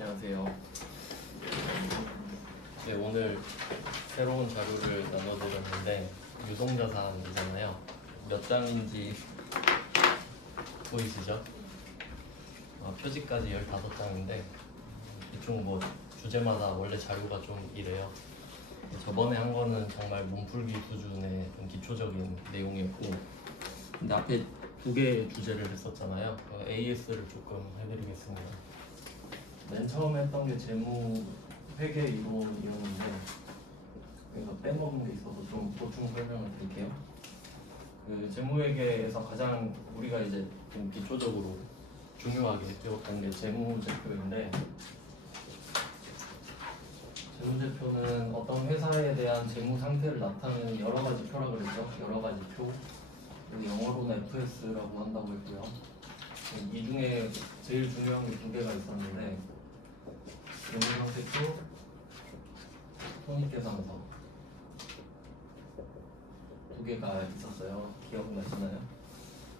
안녕하세요. 네, 오늘 새로운 자료를 나눠드렸는데 유동자산이잖아요. 몇 장인지 보이시죠? 표지까지 15장인데 대충 뭐 주제마다 원래 자료가 좀 이래요. 저번에 한 거는 정말 몸풀기 수준의 좀 기초적인 내용이었고, 근데 앞에 두 개의 주제를 했었잖아요. AS를 조금 해드리겠습니다. 맨 처음에 했던 게 재무 회계 이론이었는데, 그래서 빼먹은 게 있어서 좀 보충 설명을 드릴게요. 그 재무회계에서 가장 우리가 이제 좀 기초적으로 중요하게 배웠던 게 재무제표인데, 재무제표는 어떤 회사에 대한 재무 상태를 나타내는 여러 가지 표라고 그랬죠. 여러 가지 표. 영어로는 FS라고 한다고 했고요. 이 중에 제일 중요한 게 두 개가 있었는데, 재무상태표, 손익계산서 두 개가 있었어요. 기억나시나요?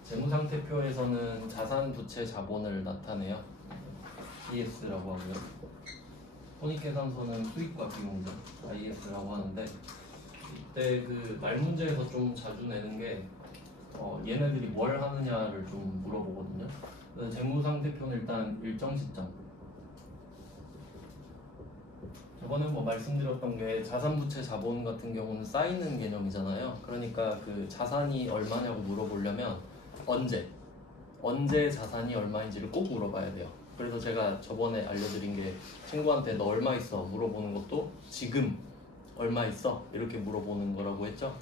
재무상태표에서는 자산, 부채, 자본을 나타내요. ES라고 하고요. 손익계산서는 수익과 비용이죠. IS라고 하는데, 이때 그 말문제에서 좀 자주 내는 게 얘네들이 뭘 하느냐를 좀 물어보거든요. 재무상태표는 일단 일정 시점. 저번에 뭐 말씀드렸던 게 자산, 부채, 자본 같은 경우는 쌓이는 개념이잖아요. 그러니까 그 자산이 얼마냐고 물어보려면 언제 자산이 얼마인지를 꼭 물어봐야 돼요. 그래서 제가 저번에 알려드린 게 친구한테 너 얼마 있어? 물어보는 것도 지금 얼마 있어? 이렇게 물어보는 거라고 했죠.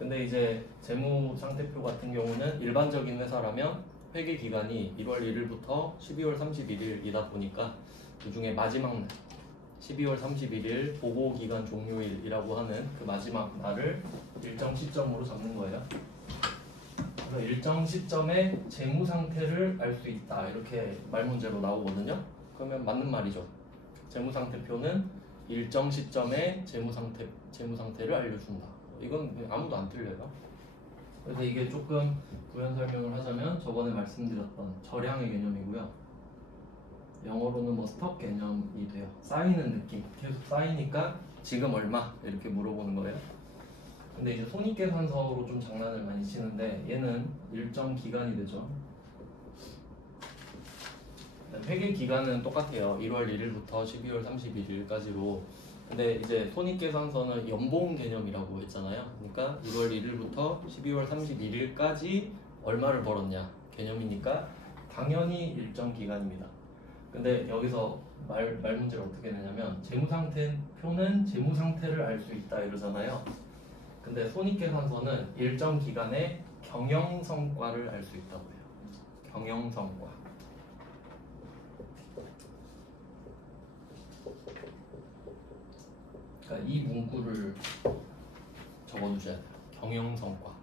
근데 이제 재무상태표 같은 경우는 일반적인 회사라면 회계 기간이 1월 1일부터 12월 31일이다 보니까 그 중에 마지막 날 12월 31일 보고기간 종료일이라고 하는 그 마지막 날을 일정 시점으로 잡는 거예요. 그래서 일정 시점에 재무 상태를 알 수 있다, 이렇게 말문제로 나오거든요. 그러면 맞는 말이죠. 재무 상태표는 일정 시점에 재무 상태를 알려준다. 이건 아무도 안 틀려요. 그래서 이게 조금 부연 설명을 하자면 저번에 말씀드렸던 절양의 개념이고요. 영어로는 뭐 스톡 개념이 돼요. 쌓이는 느낌. 계속 쌓이니까 지금 얼마? 이렇게 물어보는 거예요. 근데 이제 손익계산서로 좀 장난을 많이 치는데 얘는 일정 기간이 되죠. 회계 기간은 똑같아요. 1월 1일부터 12월 31일까지로. 근데 이제 손익계산서는 연봉 개념이라고 했잖아요. 그러니까 1월 1일부터 12월 31일까지 얼마를 벌었냐 개념이니까 당연히 일정 기간입니다. 근데 여기서 말문제를 어떻게 내냐면 재무상태표는 재무상태를 알 수 있다 이러잖아요. 근데 손익계산서는 일정 기간의 경영성과를 알 수 있다고 해요. 경영성과. 그러니까 이 문구를 적어두셔야 돼요. 경영성과.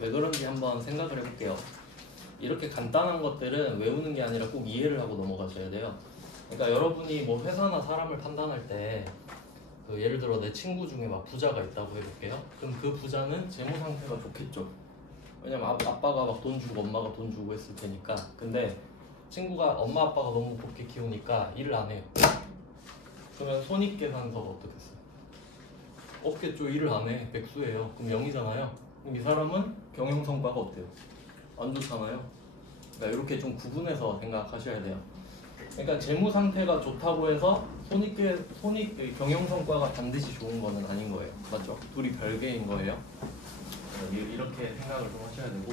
왜 그런지 한번 생각을 해볼게요. 이렇게 간단한 것들은 외우는 게 아니라 꼭 이해를 하고 넘어가셔야 돼요. 그러니까 여러분이 뭐 회사나 사람을 판단할 때 그 예를 들어 내 친구 중에 막 부자가 있다고 해볼게요. 그럼 그 부자는 재무 상태가 좋겠죠. 왜냐면 아빠가 막 돈 주고 엄마가 돈 주고 했을 테니까. 근데 친구가 엄마 아빠가 너무 곱게 키우니까 일을 안 해요. 그러면 손익계산서가 어떻겠어요? 없겠죠. 일을 안 해. 백수예요. 그럼 0이잖아요. 그럼 이 사람은 경영성과가 어때요? 안 좋잖아요. 그러니까 이렇게 좀 구분해서 생각하셔야 돼요. 그러니까 재무 상태가 좋다고 해서 손익 경영성과가 반드시 좋은 거는 아닌 거예요. 맞죠? 둘이 별개인 거예요. 이렇게 생각을 좀 하셔야 되고,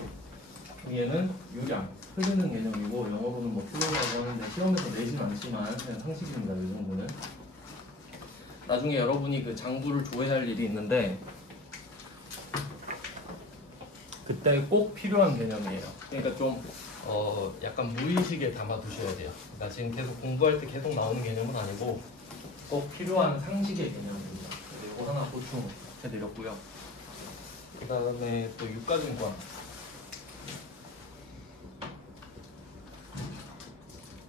얘는 유량, 흐르는 개념이고 영어로는 뭐 플로우라고 하는데 시험에서 내진 않지만 그냥 상식입니다. 이 정도는. 나중에 여러분이 그 장부를 조회할 일이 있는데 그때 꼭 필요한 개념이에요. 그러니까 좀 약간 무의식에 담아두셔야 돼요. 그러니까 지금 계속 공부할 때 계속 나오는 개념은 아니고 꼭 필요한 상식의 개념입니다. 이거 하나 보충해드렸고요. 그 다음에 또 유가증권.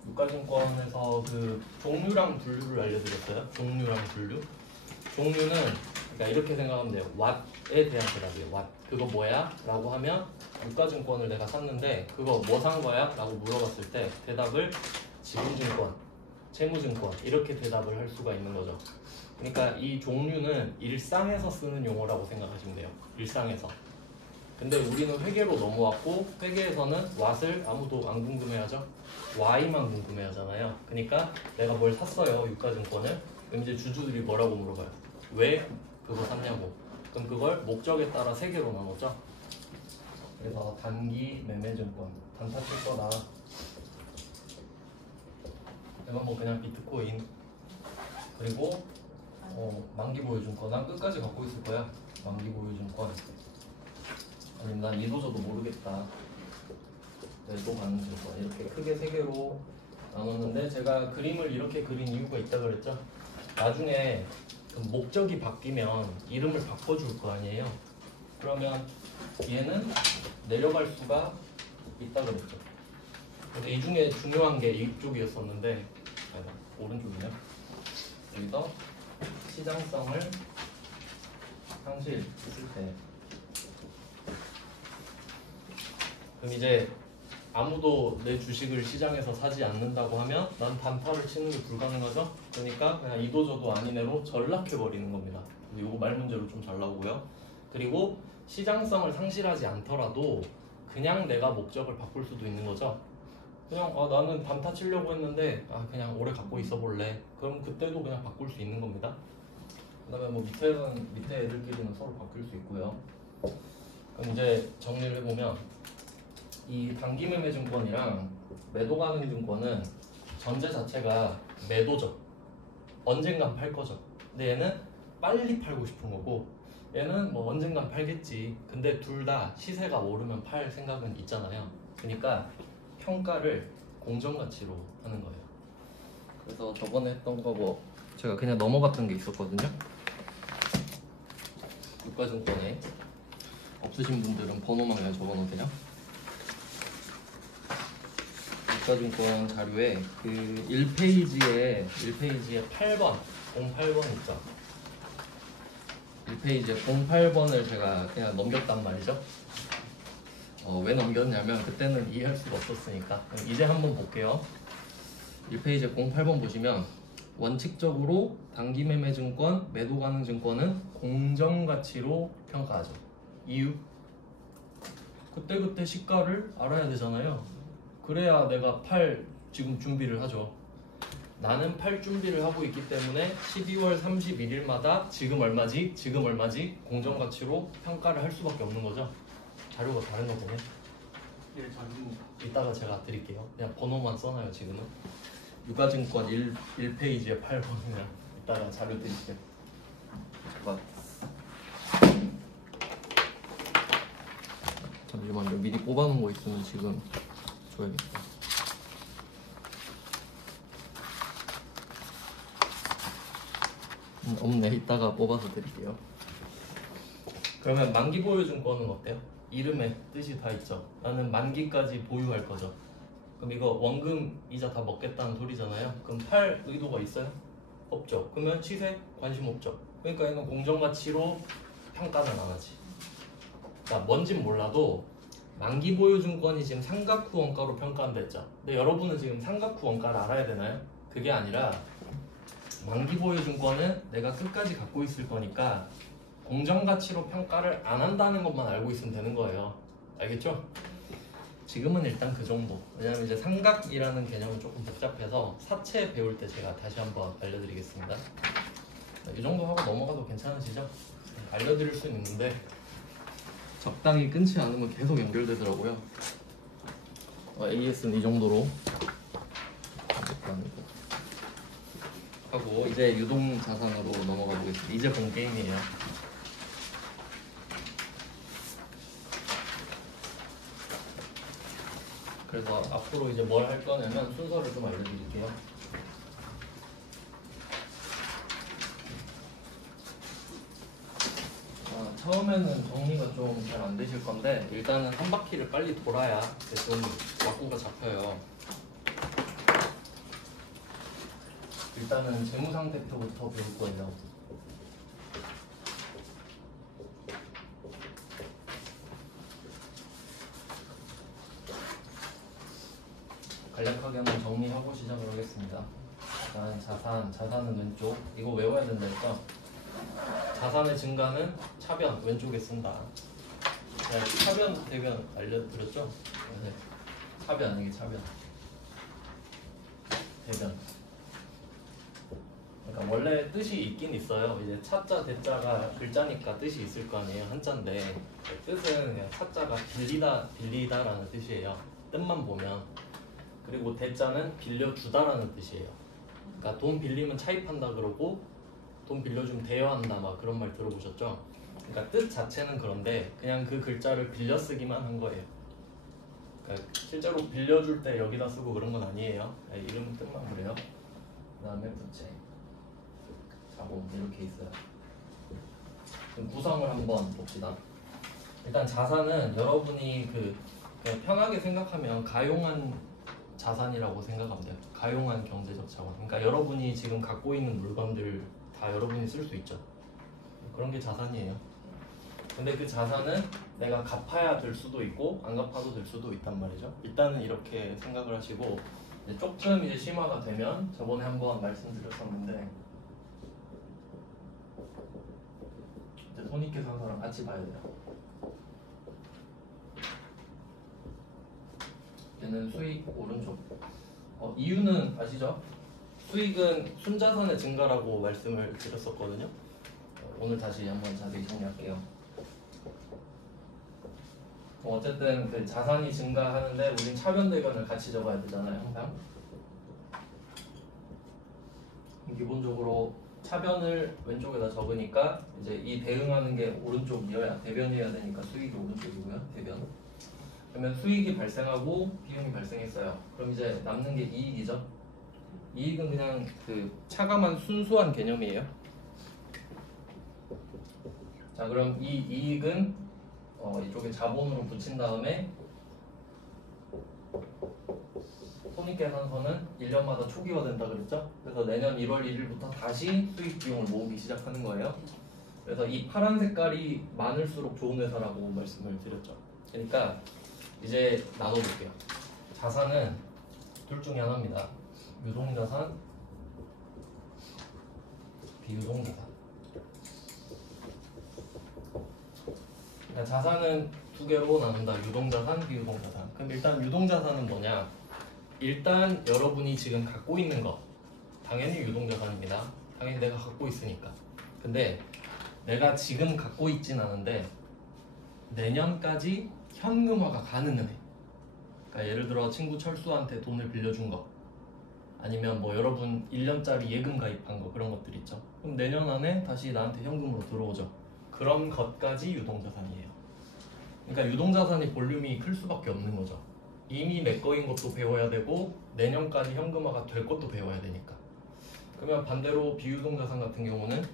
유가증권에서 그 종류랑 분류를 알려드렸어요. 종류랑 분류. 종류는 그러니까 이렇게 생각하면 돼요. 왓에 대한 대답이에요. 왓. 그거 뭐야? 라고 하면 유가증권을 내가 샀는데 그거 뭐 산 거야? 라고 물어봤을 때 대답을 지분증권, 채무증권 이렇게 대답을 할 수가 있는 거죠. 그러니까 이 종류는 일상에서 쓰는 용어라고 생각하시면 돼요. 일상에서. 근데 우리는 회계로 넘어왔고 회계에서는 what을 아무도 안 궁금해하죠. why만 궁금해하잖아요. 그러니까 내가 뭘 샀어요. 유가증권을. 그럼 이제 주주들이 뭐라고 물어봐요. 왜 그거 샀냐고. 그럼 그걸 목적에 따라 세 개로 나누죠. 그래서 단기 매매증권 단타 칠 거다. 이건 뭐 그냥 비트코인. 그리고 만기 보유증권. 난 끝까지 갖고 있을 거야. 만기 보유증권. 아니 난 이도저도 모르겠다. 또 가는 증권. 이렇게 크게 세 개로 나눴는데 제가 그림을 이렇게 그린 이유가 있다 그랬죠. 나중에 그 목적이 바뀌면 이름을 바꿔줄 거 아니에요. 그러면 얘는 내려갈 수가 있다 그랬죠. 근데 이 중에 중요한 게 이쪽이었었는데 오른쪽이네요. 여기서 시장성을 상실했을 때 그럼 이제 아무도 내 주식을 시장에서 사지 않는다고 하면 난 단타를 치는 게 불가능하죠. 그러니까 그냥 이도저도 아니네로 전락해버리는 겁니다. 이거 말 문제로 좀 잘 나오고요. 그리고 시장성을 상실하지 않더라도 그냥 내가 목적을 바꿀 수도 있는 거죠. 그냥 나는 단타 치려고 했는데 그냥 오래 갖고 있어 볼래. 그럼 그때도 그냥 바꿀 수 있는 겁니다. 그 다음에 뭐 밑에 애들끼리는 서로 바뀔 수 있고요. 그럼 이제 정리를 해보면 이 단기 매매 증권이랑 매도 가능 증권은 전제 자체가 매도죠. 언젠간 팔 거죠. 근데 얘는 빨리 팔고 싶은 거고 얘는 뭐 언젠간 팔겠지. 근데 둘 다 시세가 오르면 팔 생각은 있잖아요. 그러니까 평가를 공정가치로 하는 거예요. 그래서 저번에 했던 거 뭐 제가 그냥 넘어갔던 게 있었거든요. 유가증권에 없으신 분들은 번호만 그냥 적어놓으세요. 유가증권 자료에 그 1페이지에 8번 08번 있죠. 1페이지에 08번을 제가 그냥 넘겼단 말이죠. 왜 넘겼냐면 그때는 이해할 수가 없었으니까. 이제 한번 볼게요. 1페이지에 08번 보시면 원칙적으로 단기 매매 증권, 매도 가능 증권은 공정가치로 평가하죠. 이유? 그때그때 시가를 알아야 되잖아요. 그래야 내가 팔 지금 준비를 하죠. 나는 팔 준비를 하고 있기 때문에 12월 31일마다 지금 얼마지? 지금 얼마지? 공정가치로 평가를 할 수밖에 없는 거죠. 자료가 다른 거 보면 이따가 제가 드릴게요. 그냥 번호만 써놔요. 지금은 유가증권 1페이지에 8번 그냥 이따가 자료 드릴게요. 잠시만요. 미리 뽑아놓은 거 있으면 지금 줘야겠다. 없네. 이따가 뽑아서 드릴게요. 그러면 만기 보유증권은 어때요? 이름에 뜻이 다 있죠. 나는 만기까지 보유할 거죠. 그럼 이거 원금 이자 다 먹겠다는 소리잖아요. 그럼 팔 의도가 있어요? 없죠. 그러면 시세 관심 없죠. 그러니까 이건 공정가치로 평가는 안 하지. 그러니까 뭔진 몰라도 만기 보유증권이 지금 상각 후 원가로 평가한다 했죠. 근데 여러분은 지금 상각 후 원가를 알아야 되나요? 그게 아니라 만기 보유증권은 내가 끝까지 갖고 있을 거니까 공정가치로 평가를 안 한다는 것만 알고 있으면 되는 거예요. 알겠죠? 지금은 일단 그 정도. 왜냐면 이제 상각이라는 개념은 조금 복잡해서 사채 배울 때 제가 다시 한번 알려드리겠습니다. 이 정도 하고 넘어가도 괜찮으시죠? 알려드릴 수는 있는데 적당히 끊지 않으면 계속 연결되더라고요. AS는 이 정도로 하고 이제 유동자산으로 넘어가 보겠습니다. 이제 본 게임이에요. 그래서 앞으로 이제 뭘 할 거냐면 순서를 좀 알려드릴게요. 처음에는 정리가 좀 잘 안 되실 건데 일단은 한 바퀴를 빨리 돌아야 좀 왁구가 잡혀요. 일단은 재무상태표부터 배울 거예요. 간략하게 한번 정리하고 시작을 하겠습니다. 자산은 왼쪽. 이거 외워야 된다니까. 자산의 증가는 차변 왼쪽에 쓴다. 네, 차변 대변 알려드렸죠? 네. 차변 이게 차변. 대변. 그러니까 원래 뜻이 있긴 있어요. 이제 차자 대자가 글자니까 뜻이 있을 거 아니에요. 한자인데 뜻은 그냥 차자가 빌리다라는 뜻이에요. 뜻만 보면. 그리고 대자는 빌려주다라는 뜻이에요. 그러니까 돈 빌리면 차입한다 그러고 돈 빌려주면 대여한다 막 그런 말 들어보셨죠? 그러니까 뜻 자체는 그런데 그냥 그 글자를 빌려 쓰기만 한 거예요. 그러니까 실제로 빌려줄 때 여기다 쓰고 그런 건 아니에요. 이름 뜻만 그래요. 그 다음에 부채, 자본 이렇게 있어요. 그럼 구성을 한번 봅시다. 일단 자산은 여러분이 그냥 편하게 생각하면 가용한 자산이라고 생각하면 돼요. 가용한 경제적 자원. 그러니까 여러분이 지금 갖고 있는 물건들 다 여러분이 쓸 수 있죠. 그런 게 자산이에요. 근데 그 자산은 내가 갚아야 될 수도 있고 안 갚아도 될 수도 있단 말이죠. 일단은 이렇게 생각을 하시고 이제 조금 이제 심화가 되면 저번에 한번 말씀드렸었는데 이제 손익계산서랑 같이 봐야 돼요. 얘는 수익 오른쪽. 이유는 아시죠? 수익은 순자산의 증가라고 말씀을 드렸었거든요. 오늘 다시 한번 자세히 정리할게요. 어쨌든 그 자산이 증가하는데 우린 차변 대변을 같이 적어야 되잖아요. 항상 기본적으로 차변을 왼쪽에다 적으니까 이제 이 대응하는 게 오른쪽이어야 대변이어야 되니까 수익이 오른쪽이고요. 대변. 그러면 수익이 발생하고 비용이 발생했어요. 그럼 이제 남는 게 이익이죠. 이익은 그냥 그 차감한 순수한 개념이에요. 자, 그럼 이 이익은 이쪽에 자본으로 붙인 다음에 손익계산서는 1년마다 초기화된다 그랬죠? 그래서 내년 1월 1일부터 다시 수익 비용을 모으기 시작하는 거예요. 그래서 이 파란 색깔이 많을수록 좋은 회사라고 말씀을 드렸죠. 그러니까 이제 나눠볼게요. 자산은 둘 중에 하나입니다. 유동자산, 비유동자산. 그러니까 자산은 두 개로 나눈다. 유동자산, 비유동자산. 그럼 일단 유동자산은 뭐냐? 일단 여러분이 지금 갖고 있는 거 당연히 유동자산입니다. 당연히 내가 갖고 있으니까. 근데 내가 지금 갖고 있진 않은데 내년까지 현금화가 가능해. 그러니까 예를 들어 친구 철수한테 돈을 빌려준 거 아니면 뭐 여러분 1년짜리 예금 가입한 거 그런 것들 있죠. 그럼 내년 안에 다시 나한테 현금으로 들어오죠. 그런 것까지 유동자산이에요. 그러니까 유동자산이 볼륨이 클 수밖에 없는 거죠. 이미 내 거인 것도 배워야 되고 내년까지 현금화가 될 것도 배워야 되니까. 그러면 반대로 비유동자산 같은 경우는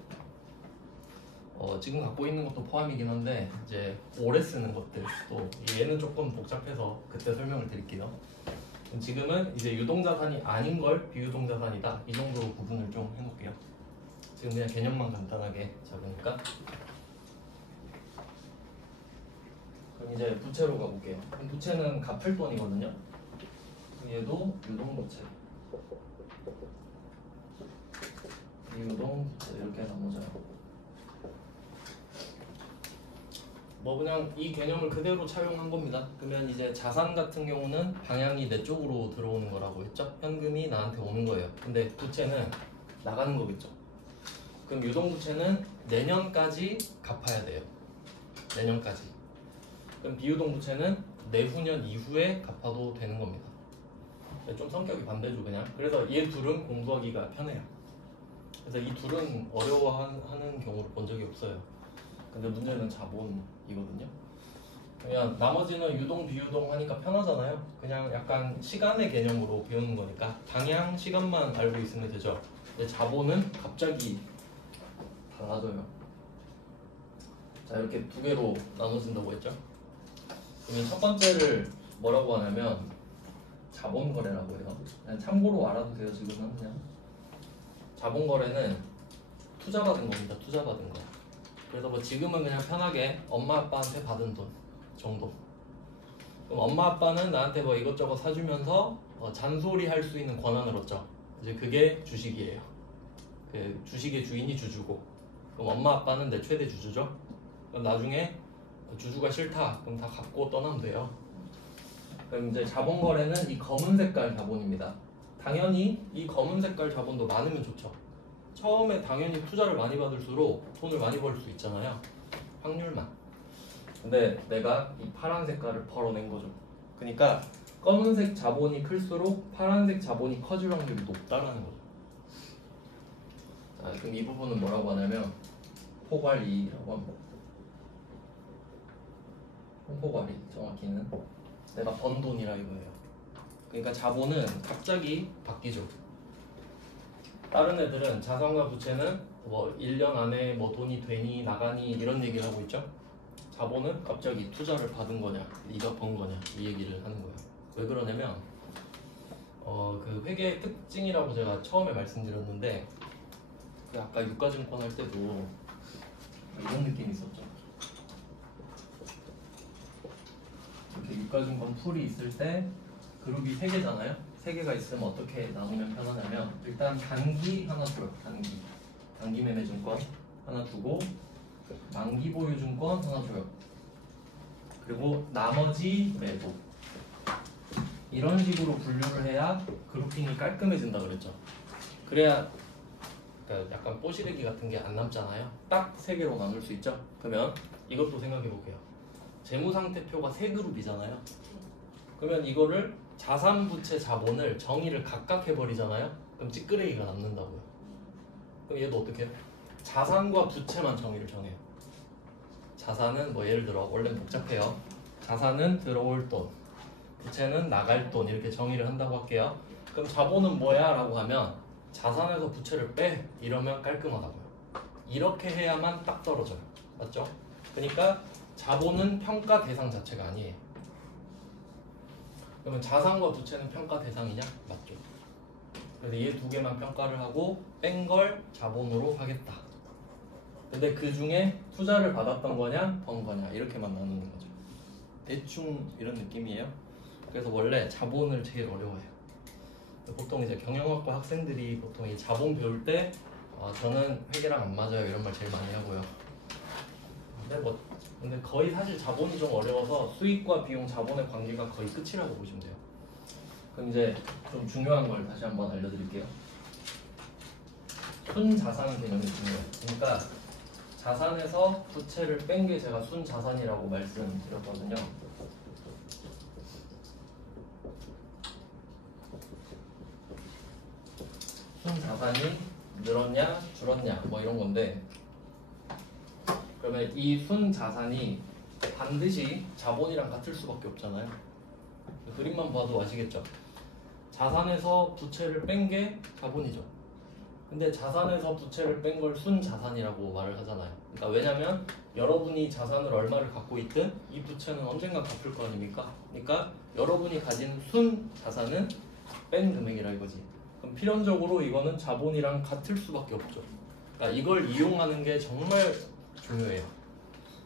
지금 갖고 있는 것도 포함이긴 한데 이제 오래 쓰는 것들 또 얘는 조금 복잡해서 그때 설명을 드릴게요. 지금은 이제 유동자산이 아닌 걸 비유동자산이다 이 정도로 구분을 좀 해놓을게요. 지금 그냥 개념만 간단하게 잡으니까. 그럼 이제 부채로 가볼게요. 그럼 부채는 갚을 돈이거든요. 얘도 유동부채, 비유동부채 이렇게 나누자요. 뭐 그냥 이 개념을 그대로 차용한 겁니다. 그러면 이제 자산 같은 경우는 방향이 내 쪽으로 들어오는 거라고 했죠. 현금이 나한테 오는 거예요. 근데 부채는 나가는 거겠죠. 그럼 유동부채는 내년까지 갚아야 돼요. 내년까지. 그럼 비유동부채는 내후년 이후에 갚아도 되는 겁니다. 좀 성격이 반대죠 그냥. 그래서 얘 둘은 공부하기가 편해요. 그래서 이 둘은 어려워하는 경우를 본 적이 없어요. 근데 문제는 자본이거든요. 그냥 나머지는 유동 비유동 하니까 편하잖아요. 그냥 약간 시간의 개념으로 배우는 거니까 방향 시간만 알고 있으면 되죠. 근데 자본은 갑자기 달라져요. 자, 이렇게 두 개로 나눠진다고 했죠. 그러면 첫 번째를 뭐라고 하냐면 자본거래라고 해요. 그냥 참고로 알아도 돼요. 지금은 그냥 자본거래는 투자받은 겁니다. 투자받은 거. 그래서 뭐 지금은 그냥 편하게 엄마 아빠한테 받은 돈 정도. 그럼 엄마 아빠는 나한테 뭐 이것저것 사주면서 잔소리 할 수 있는 권한을 얻죠. 이제 그게 주식이에요. 그 주식의 주인이 주주고, 그럼 엄마 아빠는 내 최대 주주죠. 그럼 나중에 주주가 싫다, 그럼 다 갚고 떠나면 돼요. 그럼 이제 자본 거래는 이 검은 색깔 자본입니다. 당연히 이 검은 색깔 자본도 많으면 좋죠. 처음에 당연히 투자를 많이 받을수록 돈을 많이 벌 수 있잖아요. 확률만. 근데 내가 이 파란 색깔을 벌어낸 거죠. 그러니까 검은색 자본이 클수록 파란색 자본이 커질 확률이 높다라는 거죠. 자, 그럼 이 부분은 뭐라고 하냐면 포괄이익이라고 합니다. 포괄이익, 정확히는 내가 번 돈이라 이거예요. 그러니까 자본은 갑자기 바뀌죠. 다른 애들은 자산과 부채는 뭐 1년 안에 뭐 돈이 되니 나가니 이런 얘기를 하고 있죠. 자본은 갑자기 투자를 받은 거냐, 네가 번 거냐 이 얘기를 하는 거예요. 왜 그러냐면 그 회계의 특징이라고 제가 처음에 말씀드렸는데, 그 아까 유가증권 할 때도 이런 느낌이 있었죠. 이렇게 유가증권 풀이 있을 때 그룹이 3개잖아요. 3개가 있으면 어떻게 나누면 편하냐면, 일단 단기 하나 줘요. 단기 매매증권 하나 두고 만기 보유증권 하나 줘요. 그리고 나머지 매도. 이런 식으로 분류를 해야 그룹핑이 깔끔해진다 그랬죠. 그래야 그러니까 약간 뽀시래기 같은 게 안 남잖아요. 딱 3개로 나눌 수 있죠. 그러면 이것도 생각해 볼게요. 재무상태표가 3그룹이잖아요. 그러면 이거를 자산, 부채, 자본을 정의를 각각 해버리잖아요. 그럼 찌끄레기가 남는다고요. 그럼 얘도 어떻게 해요? 자산과 부채만 정의를 정해요. 자산은 뭐 예를 들어, 원래 복잡해요. 자산은 들어올 돈, 부채는 나갈 돈, 이렇게 정의를 한다고 할게요. 그럼 자본은 뭐야? 라고 하면 자산에서 부채를 빼, 이러면 깔끔하다고요. 이렇게 해야만 딱 떨어져요. 맞죠? 그러니까 자본은 평가 대상 자체가 아니에요. 그러면 자산과 부채는 평가 대상이냐? 맞죠? 그래서 얘 2개만 평가를 하고 뺀 걸 자본으로 하겠다. 근데 그 중에 투자를 받았던 거냐, 번 거냐, 이렇게만 나누는 거죠. 대충 이런 느낌이에요. 그래서 원래 자본을 제일 어려워해요. 보통 이제 경영학과 학생들이 보통 이 자본 배울 때 저는 회계랑 안 맞아요 이런 말 제일 많이 하고요. 근데 거의 사실 자본이 좀 어려워서 수익과 비용, 자본의 관계가 거의 끝이라고 보시면 돼요. 그럼 이제 좀 중요한 걸 다시 한번 알려드릴게요. 순자산 개념이 중요해요. 그러니까 자산에서 부채를 뺀 게 제가 순자산이라고 말씀드렸거든요. 순자산이 늘었냐 줄었냐 뭐 이런 건데, 그러면 이 순자산이 반드시 자본이랑 같을 수밖에 없잖아요. 그림만 봐도 아시겠죠? 자산에서 부채를 뺀 게 자본이죠. 근데 자산에서 부채를 뺀 걸 순자산이라고 말을 하잖아요. 그러니까 왜냐면 여러분이 자산을 얼마를 갖고 있든 이 부채는 언젠가 갚을 거 아닙니까? 그러니까 여러분이 가진 순자산은 뺀 금액이라 이거지. 그럼 필연적으로 이거는 자본이랑 같을 수밖에 없죠. 그러니까 이걸 이용하는 게 정말 중요해요.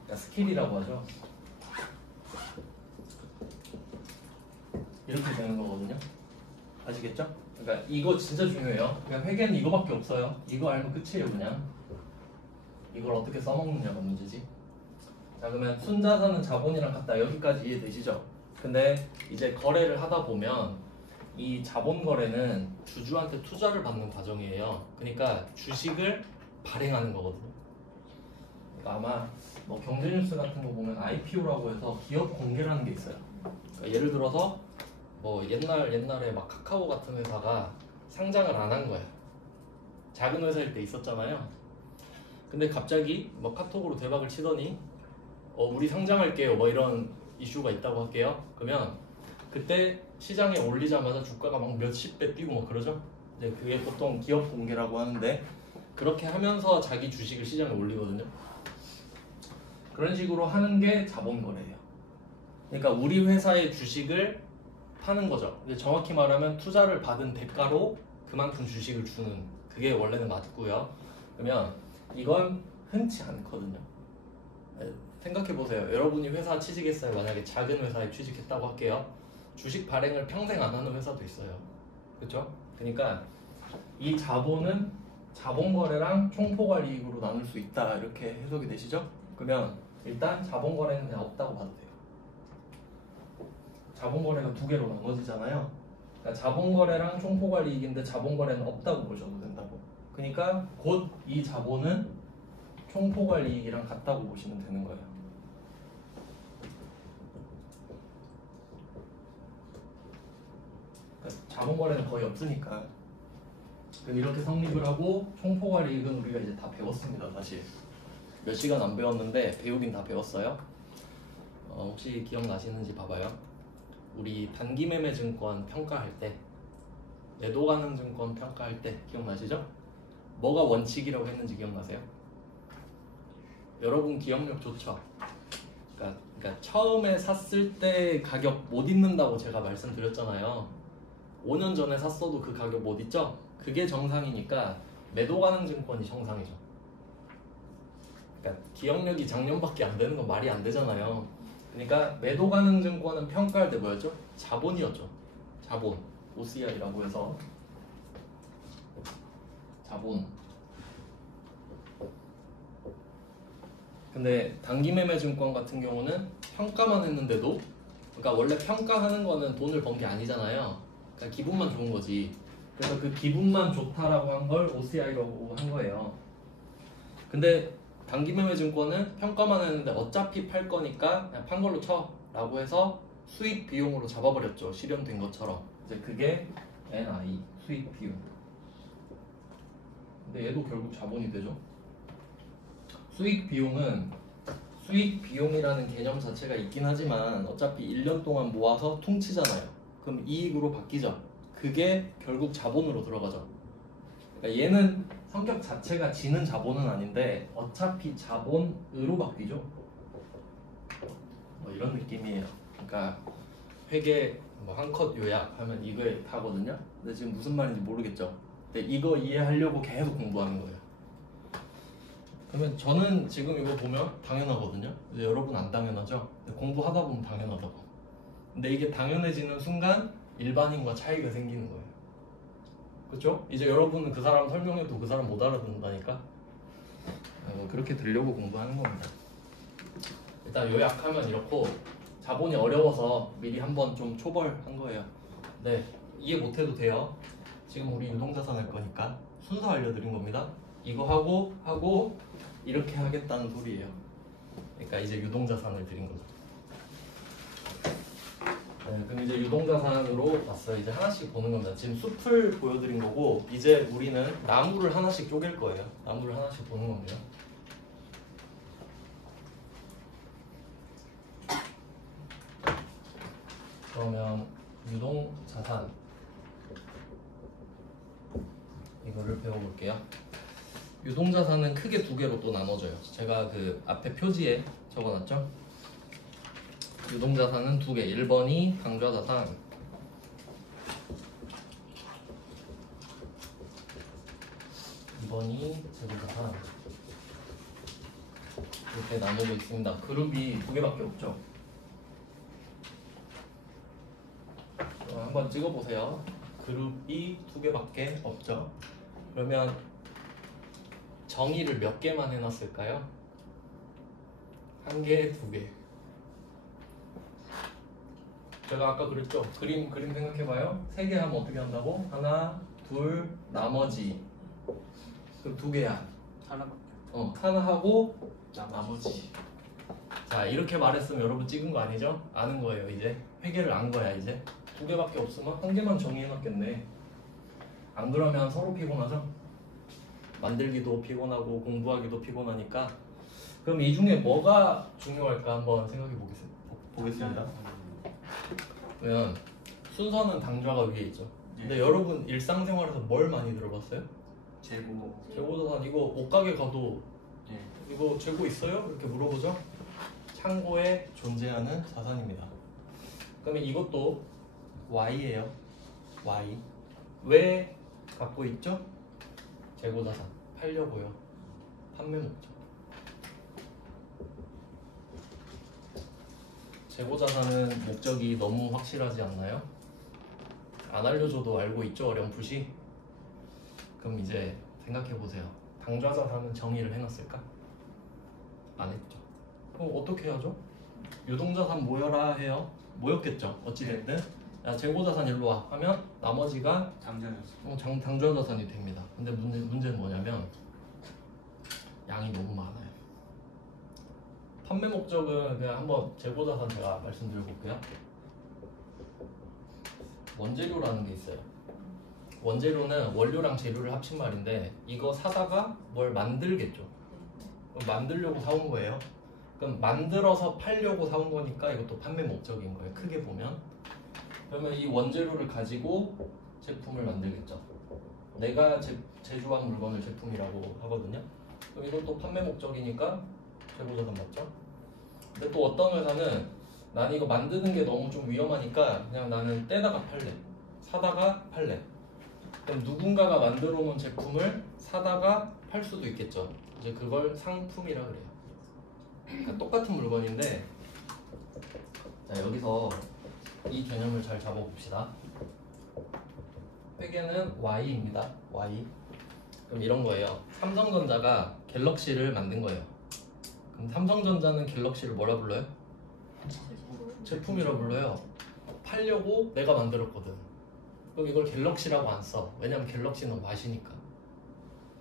그러니까 스킬이라고 하죠. 이렇게 되는 거거든요. 아시겠죠? 그러니까 이거 진짜 중요해요. 그냥 회계는 이거밖에 없어요. 이거 알면 끝이에요. 그냥 이걸 어떻게 써먹느냐가 문제지. 자, 그러면 순자산은 자본이랑 같다. 여기까지 이해되시죠? 근데 이제 거래를 하다 보면 이 자본 거래는 주주한테 투자를 받는 과정이에요. 그러니까 주식을 발행하는 거거든요. 그러니까 아마 뭐 경제뉴스 같은 거 보면 IPO라고 해서 기업 공개라는 게 있어요. 그러니까 예를 들어서 뭐 옛날에 막 카카오 같은 회사가 상장을 안 한 거야. 작은 회사일 때 있었잖아요. 근데 갑자기 뭐 카톡으로 대박을 치더니 우리 상장할게요 뭐 이런 이슈가 있다고 할게요. 그러면 그때 시장에 올리자마자 주가가 막 몇십 배 뛰고 뭐 그러죠. 이제 그게 보통 기업 공개라고 하는데, 그렇게 하면서 자기 주식을 시장에 올리거든요. 그런 식으로 하는 게 자본 거래예요. 그러니까 우리 회사의 주식을 파는 거죠. 근데 정확히 말하면 투자를 받은 대가로 그만큼 주식을 주는, 그게 원래는 맞고요. 그러면 이건 흔치 않거든요. 생각해보세요. 여러분이 회사 취직했어요. 만약에 작은 회사에 취직했다고 할게요. 주식 발행을 평생 안 하는 회사도 있어요. 그렇죠? 그러니까 이 자본은 자본거래랑 총포괄이익으로 나눌 수 있다 이렇게 해석이 되시죠? 그러면 일단 자본거래는 그냥 없다고 봐도 돼요. 자본거래가 두 개로 나눠지잖아요. 그러니까 자본거래랑 총포괄이익인데 자본거래는 없다고 보셔도 된다고. 그러니까 곧 이 자본은 총포괄이익이랑 같다고 보시면 되는 거예요. 그러니까 자본거래는 거의 없으니까. 그럼 이렇게 성립을 하고 총포괄이익은 우리가 이제 다 배웠습니다. 사실 몇 시간 안 배웠는데 배우긴 다 배웠어요. 혹시 기억나시는지 봐봐요. 우리 단기매매증권 평가할 때, 매도가능증권 평가할 때 기억나시죠? 뭐가 원칙이라고 했는지 기억나세요? 여러분 기억력 좋죠? 그러니까 처음에 샀을 때 가격 못 잊는다고 제가 말씀드렸잖아요. 5년 전에 샀어도 그 가격 못 잊죠? 그게 정상이니까 매도가능증권이 정상이죠. 그러니까 기억력이 작년밖에 안 되는 건 말이 안 되잖아요. 그러니까 매도가능증권은 평가할 때 뭐였죠? 자본이었죠. 자본, OCI라고 해서 자본. 근데 단기매매증권 같은 경우는 평가만 했는데도, 그러니까 원래 평가하는 거는 돈을 번 게 아니잖아요. 그러니까 기분만 좋은 거지. 그래서 그 기분만 좋다라고 한 걸 OCI라고 한 거예요. 근데 단기매매증권은 평가만 했는데 어차피 팔 거니까 그냥 판 걸로 쳐 라고 해서 수익 비용으로 잡아버렸죠. 실현된 것처럼. 이제 그게 NI, 수익 비용. 근데 얘도 결국 자본이 되죠. 수익 비용은 수익 비용이라는 개념 자체가 있긴 하지만 어차피 1년 동안 모아서 퉁치잖아요. 그럼 이익으로 바뀌죠. 그게 결국 자본으로 들어가죠. 그러니까 얘는 성격 자체가 지는 자본은 아닌데 어차피 자본으로 바뀌죠. 뭐 이런 느낌이에요. 그러니까 회계 뭐 한 컷 요약하면 이거에 다거든요. 근데 지금 무슨 말인지 모르겠죠. 근데 이거 이해하려고 계속 공부하는 거예요. 그러면 저는 지금 이거 보면 당연하거든요. 근데 여러분 안 당연하죠? 근데 공부하다 보면 당연하다고. 근데 이게 당연해지는 순간 일반인과 차이가 생기는 거예요. 그렇죠? 이제 여러분은 그 사람 설명해도 그 사람 못 알아듣는다니까. 그렇게 들려고 공부하는 겁니다. 일단 요약하면 이렇고, 자본이 어려워서 미리 한번 좀 초벌한 거예요. 네, 이해 못해도 돼요. 지금 우리 유동자산 할 거니까 순서 알려드린 겁니다. 이거 하고 이렇게 하겠다는 소리예요. 그러니까 이제 유동자산을 드린 거죠. 네, 그럼 이제 유동자산으로 왔어요. 이제 하나씩 보는 겁니다. 지금 숲을 보여드린 거고, 이제 우리는 나무를 하나씩 쪼갤 거예요. 나무를 하나씩 보는 겁니다. 그러면 유동자산 이거를 배워볼게요. 유동자산은 크게 두 개로 또 나눠져요. 제가 그 앞에 표지에 적어놨죠. 유동자산은 두 개. 1번이 당좌자산, 2번이 재고자산. 이렇게 나누고 있습니다. 그룹이 두 개밖에 없죠. 한번 찍어보세요. 그룹이 두 개밖에 없죠. 그러면 정의를 몇 개만 해놨을까요? 한 개, 두 개. 제가 아까 그랬죠? 그림 생각해봐요. 세 개 하면 어떻게 한다고? 하나, 둘, 나머지. 그럼 두 개야. 하나밖에. 하나 하고 나머지. 자, 이렇게 말했으면 여러분 찍은 거 아니죠? 아는 거예요. 이제 회계를 안 거야. 이제 두 개밖에 없으면 한 개만 정의해놨겠네. 안 그러면 서로 피곤하죠? 만들기도 피곤하고 공부하기도 피곤하니까. 그럼 이 중에 뭐가 중요할까 한번 생각해 보겠습니다. 그러면 순서는 당좌가 위에 있죠. 근데 여러분 일상생활에서 뭘 많이 들어봤어요? 재고자산. 이거 옷가게 가도 이거 재고 있어요? 이렇게 물어보죠. 창고에 존재하는 자산입니다. 그러면 이것도 Y예요. Y. 왜 갖고 있죠? 재고자산. 팔려고요. 판매 목적. 재고자산은 목적이 너무 확실하지 않나요? 안 알려줘도 알고 있죠, 어렴풋이. 그럼 이제 생각해 보세요. 당좌자산은 정의를 해놨을까? 안 했죠. 그럼 어떻게 하죠? 유동자산 모여라 해요. 모였겠죠. 어찌됐든 야 재고자산 일로 와 하면 나머지가 당좌자산이 됩니다. 근데 문제는 뭐냐면 양이 너무 많아요. 판매 목적은 그냥 한번 재고자산 제가 말씀드려 볼게요. 원재료라는 게 있어요. 원재료는 원료랑 재료를 합친 말인데 이거 사다가 뭘 만들겠죠. 그럼 만들려고 사온 거예요. 그럼 만들어서 팔려고 사온 거니까 이것도 판매 목적인 거예요. 크게 보면. 그러면 이 원재료를 가지고 제품을 만들겠죠. 내가 제조한 물건을 제품이라고 하거든요. 그럼 이것도 판매 목적이니까 재고자산 맞죠? 근데 또 어떤 회사는 난 이거 만드는 게 너무 좀 위험하니까 그냥 나는 떼다가 팔래. 사다가 팔래. 그럼 누군가가 만들어 놓은 제품을 사다가 팔 수도 있겠죠. 이제 그걸 상품이라 그래요. 그러니까 똑같은 물건인데 자 여기서 이 개념을 잘 잡아봅시다. 회계는 Y입니다. Y. 그럼 이런 거예요. 삼성전자가 갤럭시를 만든 거예요. 그럼 삼성전자는 갤럭시를 뭐라 불러요? 제품이라 불러요. 팔려고 내가 만들었거든. 그럼 이걸 갤럭시라고 안 써. 왜냐면 갤럭시는 맛이니까.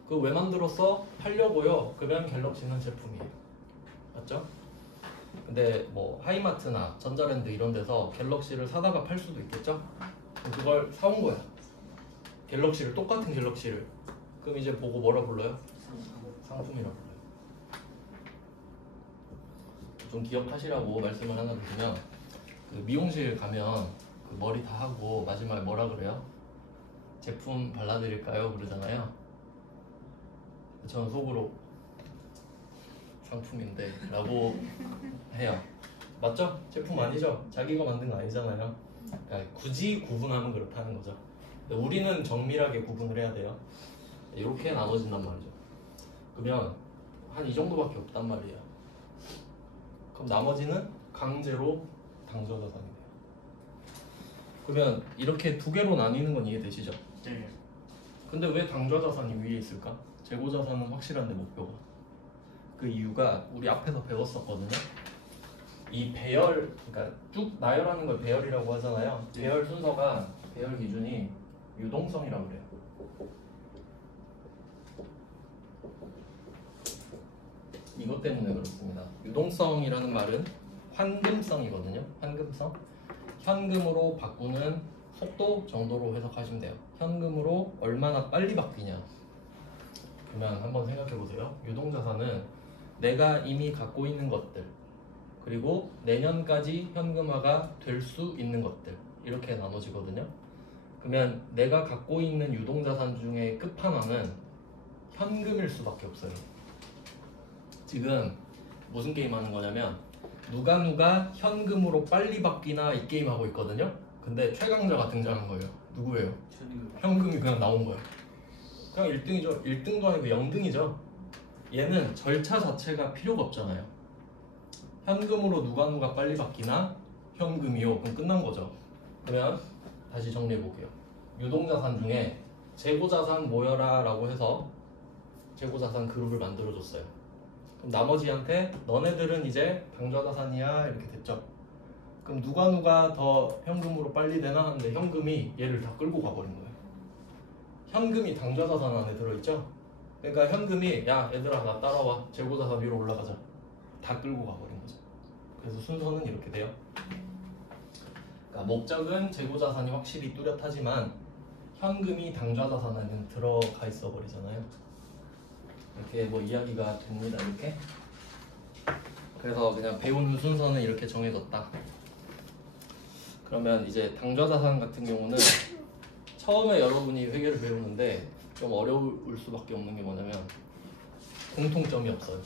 그거 왜 만들었어? 팔려고요. 그러면 갤럭시는 제품이에요. 맞죠? 근데 뭐 하이마트나 전자랜드 이런 데서 갤럭시를 사다가 팔 수도 있겠죠? 그럼 그걸 사온 거야. 갤럭시를, 똑같은 갤럭시를. 그럼 이제 보고 뭐라 불러요? 상품이라 불러요. 좀 기억하시라고 말씀을 하나 드리면 그 미용실 가면 그 머리 다 하고 마지막에 뭐라 그래요? 제품 발라드릴까요? 그러잖아요. 저는 속으로 상품인데 라고 해요. 맞죠? 제품 아니죠? 자기가 만든 거 아니잖아요. 그러니까 굳이 구분하면 그렇다는 거죠. 우리는 정밀하게 구분을 해야 돼요. 이렇게 나눠진단 말이죠. 그러면 한 이 정도밖에 없단 말이에요. 그럼 나머지는 강제로 당좌자산이 돼요. 그러면 이렇게 두 개로 나뉘는 건 이해되시죠? 네. 근데 왜 당좌자산이 위에 있을까? 재고자산은 확실한데 목표가. 그 이유가 우리 앞에서 배웠었거든요. 이 배열, 그러니까 쭉 나열하는 걸 배열이라고 하잖아요. 배열 순서가, 배열 기준이 유동성이라고 그래요. 이것 때문에 그렇습니다. 유동성이라는 말은 환금성이거든요. 환금성. 현금으로 바꾸는 속도 정도로 해석하시면 돼요. 현금으로 얼마나 빨리 바뀌냐. 그러면 한번 생각해 보세요. 유동자산은 내가 이미 갖고 있는 것들, 그리고 내년까지 현금화가 될 수 있는 것들, 이렇게 나눠지거든요. 그러면 내가 갖고 있는 유동자산 중에 끝판왕은 현금일 수밖에 없어요. 지금 무슨 게임 하는 거냐면 누가 현금으로 빨리 바뀌나 이 게임 하고 있거든요. 근데 최강자가 등장한 거예요. 누구예요? 현금이 그냥 나온 거예요. 그냥 1등이죠. 1등도 아니고 0등이죠. 얘는 절차 자체가 필요가 없잖아요. 현금으로 누가 빨리 바뀌나 현금이요. 그럼 끝난 거죠. 그러면 다시 정리해 볼게요. 유동자산 중에 재고자산 모여라 라고 해서 재고자산 그룹을 만들어 줬어요. 그럼 나머지한테 너네들은 이제 당좌자산이야 이렇게 됐죠. 그럼 누가 더 현금으로 빨리 되나 하는데 현금이 얘를 다 끌고 가버린 거예요. 현금이 당좌자산 안에 들어있죠. 그러니까 현금이 야 얘들아 나 따라와 재고자산 위로 올라가자 다 끌고 가버린 거죠. 그래서 순서는 이렇게 돼요. 그러니까 목적은 재고자산이 확실히 뚜렷하지만 현금이 당좌자산 안에 들어가 있어 버리잖아요. 이렇게 뭐 이야기가 됩니다. 이렇게. 그래서 그냥 배우는 순서는 이렇게 정해졌다. 그러면 이제 당좌자산 같은 경우는 처음에 여러분이 회계를 배우는데 좀 어려울 수밖에 없는 게 뭐냐면 공통점이 없어요.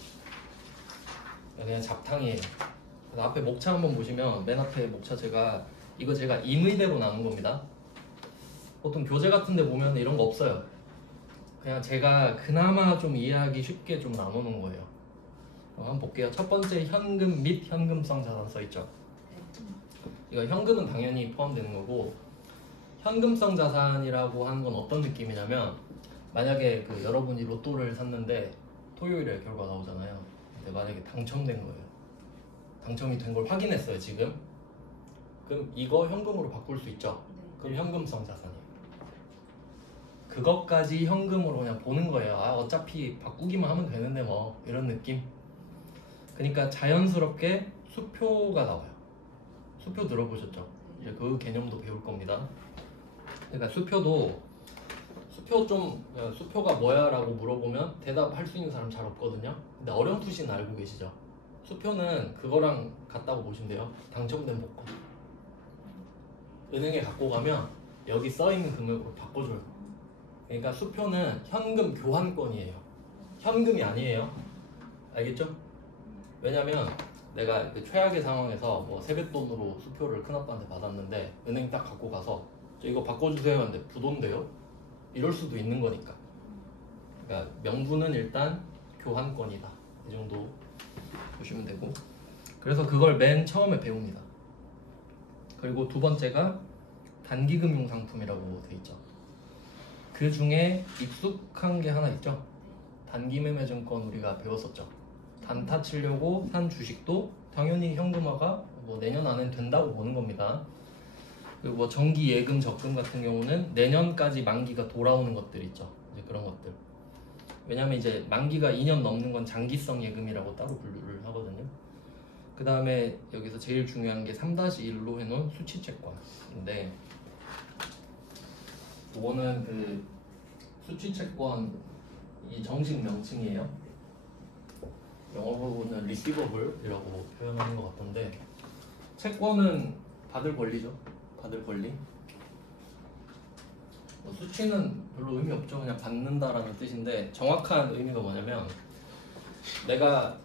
그냥 잡탕이에요. 그래서 앞에 목차 한번 보시면 맨 앞에 목차 제가 임의대로 나눈 겁니다. 보통 교재 같은 데 보면 이런 거 없어요. 그냥 제가 그나마 좀 이해하기 쉽게 좀 나누는 거예요. 한번 볼게요. 첫 번째 현금 및 현금성 자산 써있죠. 이거 현금은 당연히 포함되는 거고 현금성 자산이라고 하는 건 어떤 느낌이냐면 만약에 그 여러분이 로또를 샀는데 토요일에 결과 나오잖아요. 근데 만약에 당첨된 거예요. 당첨이 된 걸 확인했어요 지금. 그럼 이거 현금으로 바꿀 수 있죠. 그럼 현금성 자산이에요. 그것까지 현금으로 그냥 보는 거예요. 아 어차피 바꾸기만 하면 되는데 뭐 이런 느낌. 그러니까 자연스럽게 수표가 나와요. 수표 들어보셨죠? 이제 그 개념도 배울 겁니다. 그러니까 수표가 뭐야 라고 물어보면 대답할 수 있는 사람 잘 없거든요. 근데 어렴풋이는 알고 계시죠? 수표는 그거랑 같다고 보시면 돼요. 당첨된 복권. 은행에 갖고 가면 여기 써있는 금액으로 바꿔줘요. 그러니까 수표는 현금 교환권이에요. 현금이 아니에요. 알겠죠? 왜냐면 내가 그 최악의 상황에서 뭐 세뱃돈으로 수표를 큰아빠한테 받았는데 은행 딱 갖고 가서 저 이거 바꿔주세요 하는데 부도인데요? 이럴 수도 있는 거니까. 그러니까 명분은 일단 교환권이다. 이 정도 보시면 되고. 그래서 그걸 맨 처음에 배웁니다. 그리고 두 번째가 단기금융 상품이라고 돼 있죠. 그 중에 익숙한 게 하나 있죠. 단기매매증권 우리가 배웠었죠. 단타 치려고 산 주식도 당연히 현금화가 뭐 내년 안엔 된다고 보는 겁니다. 그리고 뭐 정기 예금 적금 같은 경우는 내년까지 만기가 돌아오는 것들 있죠. 이제 그런 것들. 왜냐면 이제 만기가 2년 넘는 건 장기성 예금이라고 따로 분류를 하거든요. 그 다음에 여기서 제일 중요한 게 3-1로 해놓은 수취채권인데, 이거는 그 수취채권 이 정식 명칭이에요. 영어로는 리시버블이라고 표현하는 것 같던데, 채권은 받을 권리죠. 받을 권리. 수취는 별로 의미 없죠. 그냥 받는다라는 뜻인데, 정확한 의미가 뭐냐면 내가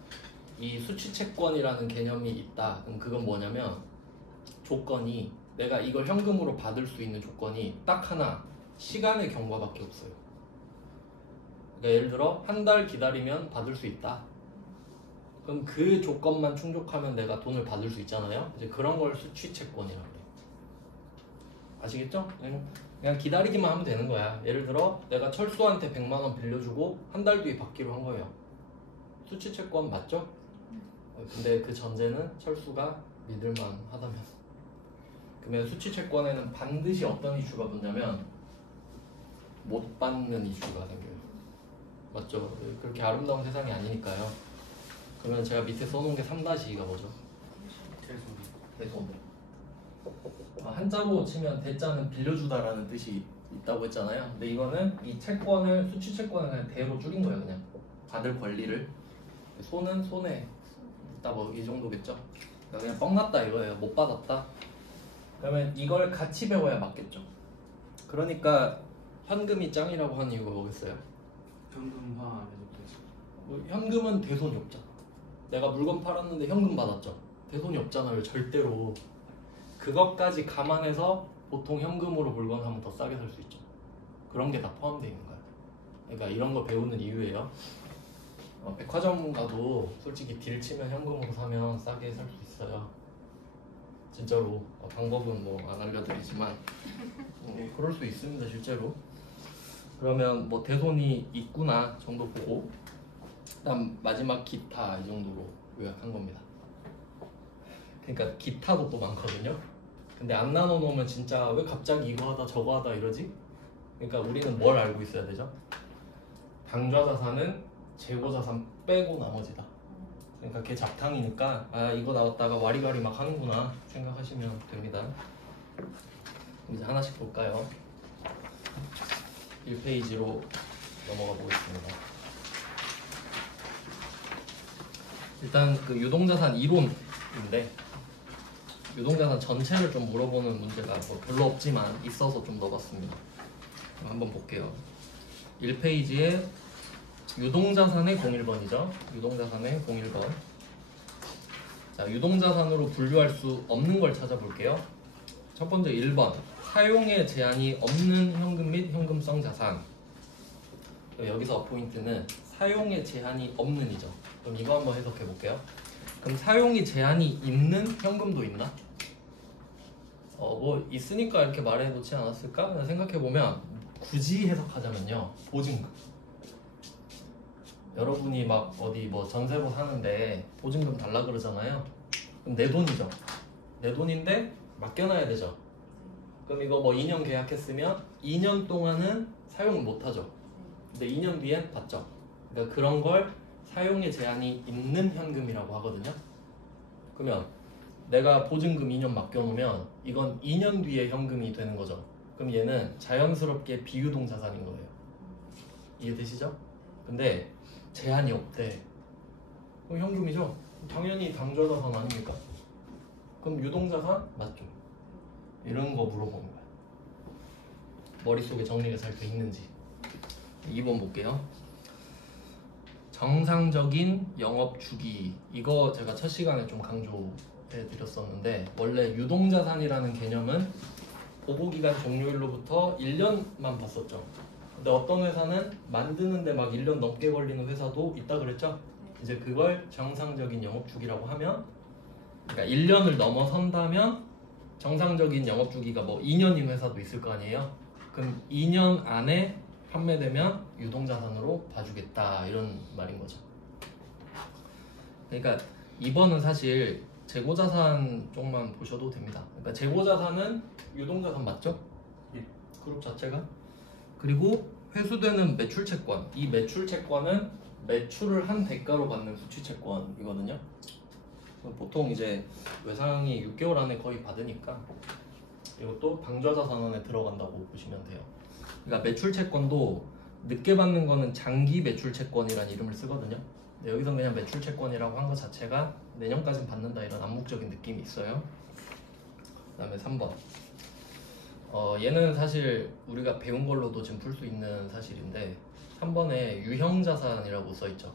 이 수취채권이라는 개념이 있다. 그럼 그건 뭐냐면 조건이, 내가 이걸 현금으로 받을 수 있는 조건이 딱 하나, 시간의 경과밖에 없어요. 그러니까 예를 들어 한 달 기다리면 받을 수 있다. 그럼 그 조건만 충족하면 내가 돈을 받을 수 있잖아요. 이제 그런 걸 수취채권이라고 해요. 아시겠죠? 그냥 기다리기만 하면 되는 거야. 예를 들어 내가 철수한테 100만 원 빌려주고 한 달 뒤에 받기로 한 거예요. 수취채권 맞죠? 근데 그 전제는 철수가 믿을만 하다면. 그러면 수취채권에는 반드시 어떤 이슈가 붙냐면 못 받는 이슈가 생겨요. 맞죠? 그렇게 아름다운 세상이 아니니까요. 그러면 제가 밑에 써놓은 게 3-2가 뭐죠? 대손. 한자로 치면 대자는 빌려주다라는 뜻이 있다고 했잖아요. 근데 이거는 이 채권을, 수취채권을 그냥 대로 줄인 거예요. 그냥 받을 권리를. 손은 손에 있다, 뭐 이 정도겠죠. 그냥 뻥났다 이거예요. 못 받았다. 그러면 이걸 같이 배워야 맞겠죠. 그러니까 현금이 짱이라고 하는 이유가 뭐겠어요? 현금화 계속되죠. 뭐 현금은 대손이 없잖아. 내가 물건 팔았는데 현금 받았죠. 대손이 없잖아요. 절대로. 그것까지 감안해서 보통 현금으로 물건 사면 더 싸게 살 수 있죠. 그런 게 다 포함되어 있는 거예요. 그러니까 이런 거 배우는 이유예요. 백화점 가도 솔직히 딜 치면 현금으로 사면 싸게 살 수 있어요. 진짜로. 방법은 뭐 안 알려드리지만 그럴 수 있습니다 실제로. 그러면 뭐 대손이 있구나 정도 보고, 그다음 마지막 기타 이 정도로 요약한 겁니다. 그러니까 기타도 또 많거든요. 근데 안 나눠 놓으면 진짜 왜 갑자기 이거 하다 저거 하다 이러지? 그러니까 우리는 뭘 알고 있어야 되죠? 당좌자산은 재고자산 빼고 나머지다. 그러니까 걔 잡탕이니까 아 이거 나왔다가 와리가리 막 하는구나 생각하시면 됩니다. 이제 하나씩 볼까요? 1페이지로 넘어가 보겠습니다. 일단 그 유동자산 이론인데, 유동자산 전체를 좀 물어보는 문제가 뭐 별로 없지만 있어서 좀 넣어봤습니다. 한번 볼게요. 1페이지에 유동자산의 01번이죠. 유동자산의 01번. 자, 유동자산으로 분류할 수 없는 걸 찾아볼게요. 첫 번째 1번. 사용에 제한이 없는 현금 및 현금성 자산. 여기서 포인트는 사용에 제한이 없는이죠. 그럼 이거 한번 해석해 볼게요. 그럼 사용이 제한이 있는 현금도 있나? 뭐 있으니까 이렇게 말해 놓지 않았을까? 생각해 보면 굳이 해석하자면요, 보증금. 여러분이 막 어디 뭐 전세로 사는데 보증금 달라 그러잖아요. 그럼 내 돈이죠. 내 돈인데 맡겨놔야 되죠. 그럼 이거 뭐 2년 계약했으면 2년 동안은 사용을 못하죠. 근데 2년 뒤엔 받죠. 그러니까 그런 걸 사용의 제한이 있는 현금이라고 하거든요. 그러면 내가 보증금 2년 맡겨놓으면 이건 2년 뒤에 현금이 되는 거죠. 그럼 얘는 자연스럽게 비유동 자산인 거예요. 이해되시죠? 근데 제한이 없대. 그럼 현금이죠? 당연히 당좌자산 아닙니까? 그럼 유동자산? 맞죠? 이런 거 물어보는 거야. 머릿속에 정리가 잘 돼 있는지. 2번 볼게요. 정상적인 영업 주기. 이거 제가 첫 시간에 좀 강조해 드렸었는데, 원래 유동자산이라는 개념은 보고기간 종료일로부터 1년만 봤었죠. 근데 어떤 회사는 만드는데 막 1년 넘게 걸리는 회사도 있다 그랬죠? 이제 그걸 정상적인 영업 주기라고 하면, 그러니까 1년을 넘어선다면 정상적인 영업 주기가 뭐 2년인 회사도 있을 거 아니에요? 그럼 2년 안에 판매되면 유동자산으로 봐주겠다, 이런 말인 거죠. 그러니까 2번은 사실 재고자산 쪽만 보셔도 됩니다. 그러니까 재고자산은 유동자산 맞죠? 예. 그룹 자체가. 그리고 회수되는 매출채권. 이 매출채권은 매출을 한 대가로 받는 수취채권이거든요. 보통 이제 외상이 6개월 안에 거의 받으니까 이것도 당좌자산 안에 들어간다고 보시면 돼요. 그러니까 매출채권도 늦게 받는 거는 장기 매출채권이라는 이름을 쓰거든요. 근데 여기서 그냥 매출채권이라고 한 것 자체가 내년까지는 받는다, 이런 암묵적인 느낌이 있어요. 그 다음에 3번. 얘는 사실 우리가 배운 걸로도 지금 풀 수 있는 사실인데, 3번에 유형자산이라고 써있죠.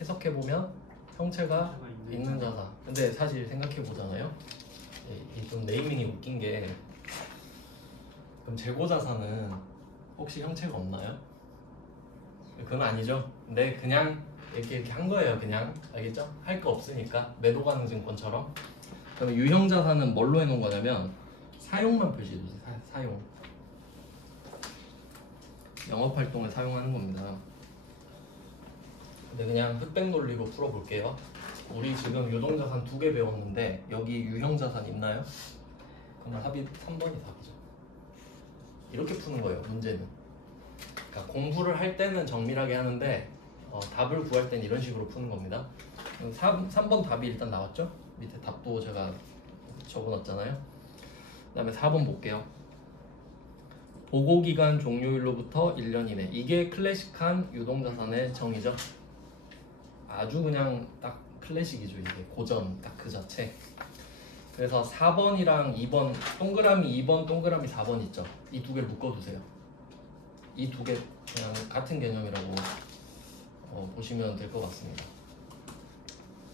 해석해보면 형체가 있는 자산. 근데 사실 생각해보잖아요. 이 좀 네이밍이 웃긴 게, 그럼 재고자산은 혹시 형체가 없나요? 그건 아니죠. 근데 그냥 이렇게 한 거예요. 그냥. 알겠죠? 할 거 없으니까. 매도 가능 증권처럼. 그러면 유형자산은 뭘로 해놓은 거냐면 사용만 표시해주세요. 사용. 영업활동에 사용하는 겁니다. 근데 그냥 흑백 논리로 풀어볼게요. 우리 지금 유동자산 2개 배웠는데 여기 유형자산 있나요? 그럼 답이 3번이 답이죠. 이렇게 푸는 거예요, 문제는. 그러니까 공부를 할 때는 정밀하게 하는데 답을 구할 땐 이런 식으로 푸는 겁니다. 3번 답이 일단 나왔죠? 밑에 답도 제가 적어놨잖아요. 그 다음에 4번 볼게요. 보고기간 종료일로부터 1년 이내. 이게 클래식한 유동자산의 정의죠. 아주 그냥 딱 클래식이죠. 이게 고전 딱 그 자체. 그래서 4번이랑 2번, 동그라미 2번, 동그라미 4번 있죠. 이 두 개를 묶어두세요. 이 두 개 그냥 같은 개념이라고 보시면 될 것 같습니다.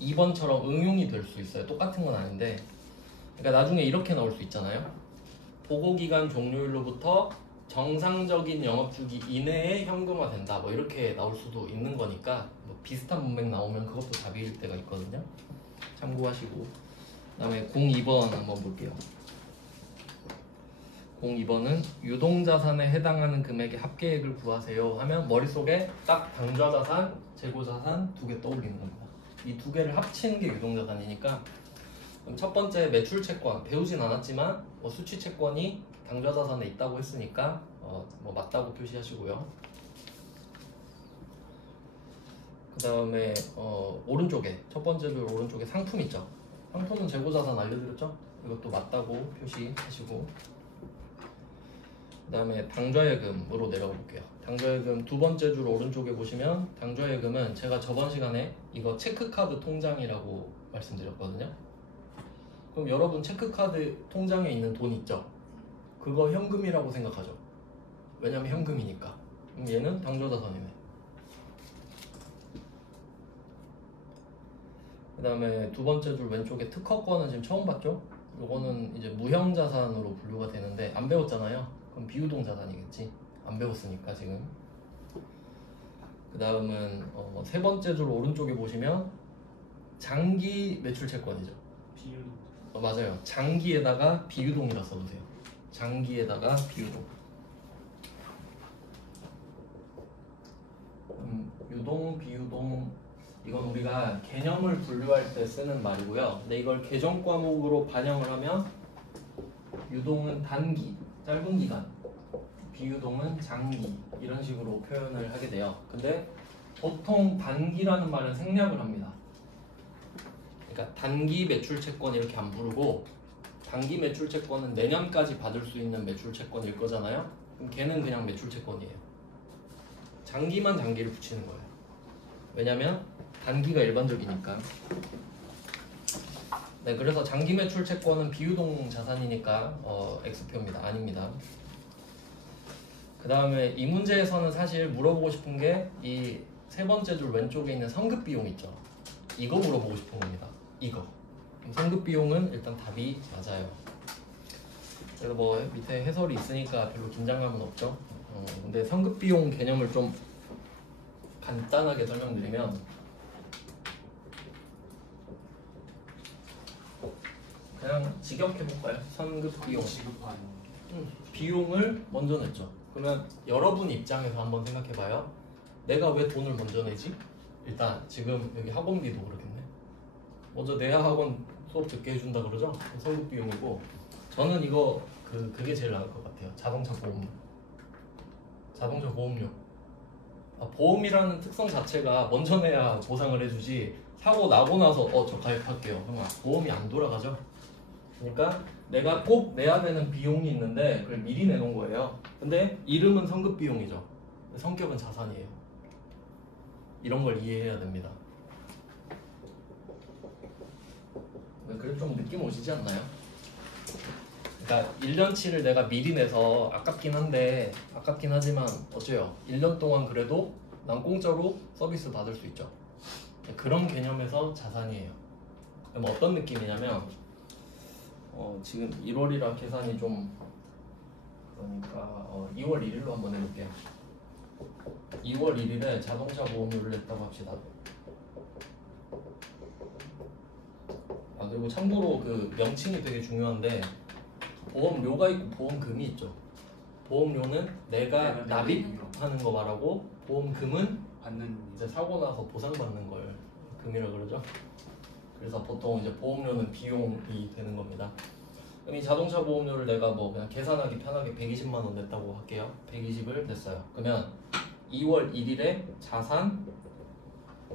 2번처럼 응용이 될 수 있어요. 똑같은 건 아닌데, 그러니까 나중에 이렇게 나올 수 있잖아요. 보고기간 종료일로부터 정상적인 영업주기 이내에 현금화된다, 뭐 이렇게 나올 수도 있는 거니까 뭐 비슷한 문맥 나오면 그것도 답일 때가 있거든요. 참고하시고. 그 다음에 02번 한번 볼게요. 02번은 유동자산에 해당하는 금액의 합계액을 구하세요 하면 머릿속에 딱 당좌자산, 재고자산 2개 떠올리는 겁니다. 이 2개를 합치는 게 유동자산이니까, 그럼 첫 번째 매출채권 배우진 않았지만 수취채권이 당좌자산에 있다고 했으니까 뭐 맞다고 표시하시고요. 그 다음에 오른쪽에 첫 번째 줄 오른쪽에 상품 있죠. 상품은 재고자산 알려드렸죠. 이것도 맞다고 표시하시고, 그 다음에 당좌예금으로 내려가 볼게요. 당좌예금 두 번째 줄 오른쪽에 보시면 당좌예금은 제가 저번 시간에 이거 체크카드 통장이라고 말씀드렸거든요. 그럼 여러분 체크카드 통장에 있는 돈 있죠? 그거 현금이라고 생각하죠. 왜냐면 현금이니까. 그럼 얘는 당좌자산이네. 그 다음에 두 번째 줄 왼쪽에 특허권은 지금 처음 봤죠? 요거는 이제 무형자산으로 분류가 되는데 안 배웠잖아요. 그럼 비유동자산이겠지. 안 배웠으니까 지금. 그 다음은 세 번째 줄 오른쪽에 보시면 장기 매출채권이죠. 비유동. 맞아요. 장기에다가 비유동이라 써주세요. 장기에다가 비유동. 비유동 이건 우리가 개념을 분류할 때 쓰는 말이고요. 근데 이걸 계정 과목으로 반영을 하면 유동은 단기, 짧은 기간, 비유동은 장기 이런 식으로 표현을 하게 돼요. 근데 보통 단기라는 말은 생략을 합니다. 그러니까 단기 매출 채권 이렇게 안 부르고 단기 매출 채권은 내년까지 받을 수 있는 매출 채권일 거잖아요. 그럼 걔는 그냥 매출 채권이에요. 장기만 단기를 붙이는 거예요. 왜냐면 단기가 일반적이니까. 네, 그래서 장기 매출 채권은 비유동 자산이니까 X표입니다. 아닙니다. 그 다음에 이 문제에서는 사실 물어보고 싶은 게 이 세 번째 줄 왼쪽에 있는 성급 비용 있죠. 이거 물어보고 싶은 겁니다. 이거. 성급 비용은 일단 답이 맞아요. 그래서 뭐 밑에 해설이 있으니까 별로 긴장감은 없죠. 근데 성급 비용 개념을 좀 간단하게 설명드리면 그냥 직역해볼까요? 성급 비용. 지급하는. 비용을 먼저 냈죠. 그러면 여러분 입장에서 한번 생각해봐요. 내가 왜 돈을 먼저 내지? 일단 지금 여기 학원비도 그렇겠네. 먼저 내야 학원 수업 듣게 해준다 그러죠? 성급 비용이고 저는 이거 그게 제일 나을 것 같아요. 자동차 보험료. 자동차 보험료. 보험이라는 특성 자체가 먼저 내야 보상을 해주지 사고 나고 나서 저 가입할게요. 그러면 보험이 안 돌아가죠. 그러니까 내가 꼭 내야 되는 비용이 있는데 그걸 미리 내놓은 거예요. 근데 이름은 성급 비용이죠. 성격은 자산이에요. 이런 걸 이해해야 됩니다. 그래도 좀 느낌 오시지 않나요? 그러니까 1년치를 내가 미리 내서 아깝긴 하지만 어째요? 1년 동안 그래도 난 공짜로 서비스 받을 수 있죠. 그런 개념에서 자산이에요. 그럼 어떤 느낌이냐면 지금 1월이라 계산이 좀 그러니까 2월 1일로 한번 해볼게요. 2월 1일에 자동차 보험료를 냈다고 합시다. 그리고 참고로 그 명칭이 되게 중요한데 보험료가 있고 보험금이 있죠. 보험료는 내가 납입하는 거 말하고 보험금은 받는. 이제 사고 나서 보상받는 걸 금이라 그러죠. 그래서 보통 이제 보험료는 비용이 되는 겁니다. 그럼 이 자동차 보험료를 내가 뭐 그냥 계산하기 편하게 120만 원 냈다고 할게요. 120을 냈어요. 그러면 2월 1일에 자산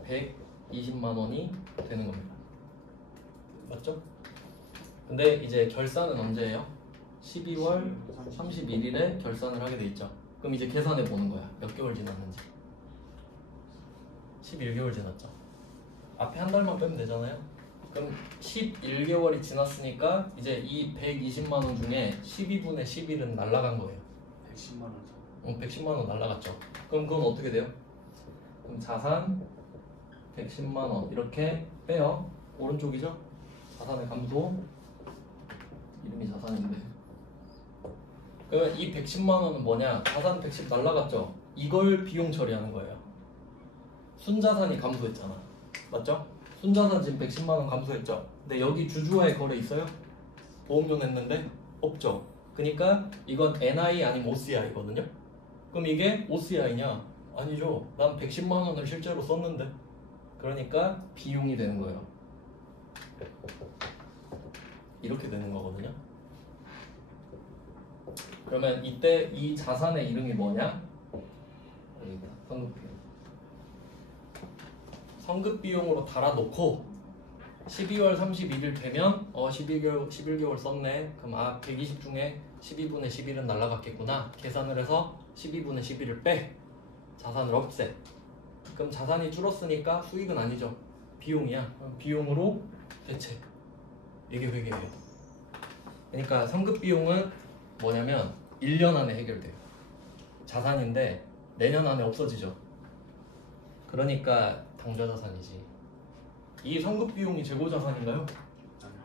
120만 원이 되는 겁니다. 맞죠? 근데 이제 결산은 언제예요? 12월 31일에 결산을 하게 돼 있죠. 그럼 이제 계산해 보는 거야. 몇 개월 지났는지. 11개월 지났죠. 앞에 한 달만 빼면 되잖아요. 그럼 11개월이 지났으니까 이제 이 120만 원 중에 12분의 11은 날라간 거예요. 110만 원. 110만 원 날라갔죠. 그럼 그건 어떻게 돼요? 그럼 자산 110만 원 이렇게 빼요. 오른쪽이죠? 자산의 감소. 이름이 자산인데. 그러면 이 110만 원은 뭐냐? 자산 110 날라갔죠? 이걸 비용 처리하는 거예요. 순자산이 감소했잖아. 맞죠? 순자산 지금 110만 원 감소했죠? 근데 여기 주주와의 거래 있어요? 보험료 냈는데? 없죠? 그러니까 이건 NI 아니면 OCI거든요? 그럼 이게 OCI냐? 아니죠. 난 110만 원을 실제로 썼는데. 그러니까 비용이 되는 거예요. 이렇게 되는 거거든요. 그러면 이때 이 자산의 이름이 뭐냐? 여기다 성급비용. 성급비용으로 달아놓고 12월 31일 되면 11개월 썼네. 그럼 120 중에 12분의 11은 날라갔겠구나. 계산을 해서 12분의 11을 빼. 자산을 없애. 그럼 자산이 줄었으니까 수익은 아니죠. 비용이야. 그럼 비용으로 대체. 이게 회계예요. 그러니까 성급비용은 뭐냐면 1년 안에 해결돼요. 자산인데 내년 안에 없어지죠. 그러니까 당좌자산이지. 이 성급비용이 재고자산인가요?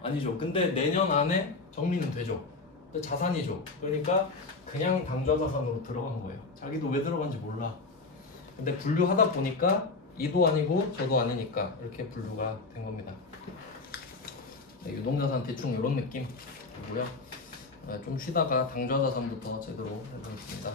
아니죠. 근데 내년 안에 정리는 되죠. 근데 자산이죠. 그러니까 그냥 당좌자산으로 들어간 거예요. 자기도 왜 들어간지 몰라. 근데 분류하다 보니까 이도 아니고 저도 아니니까 이렇게 분류가 된 겁니다. 네, 유동자산 대충 이런 느낌이고요. 좀 쉬다가 당좌자산부터 제대로 해보겠습니다.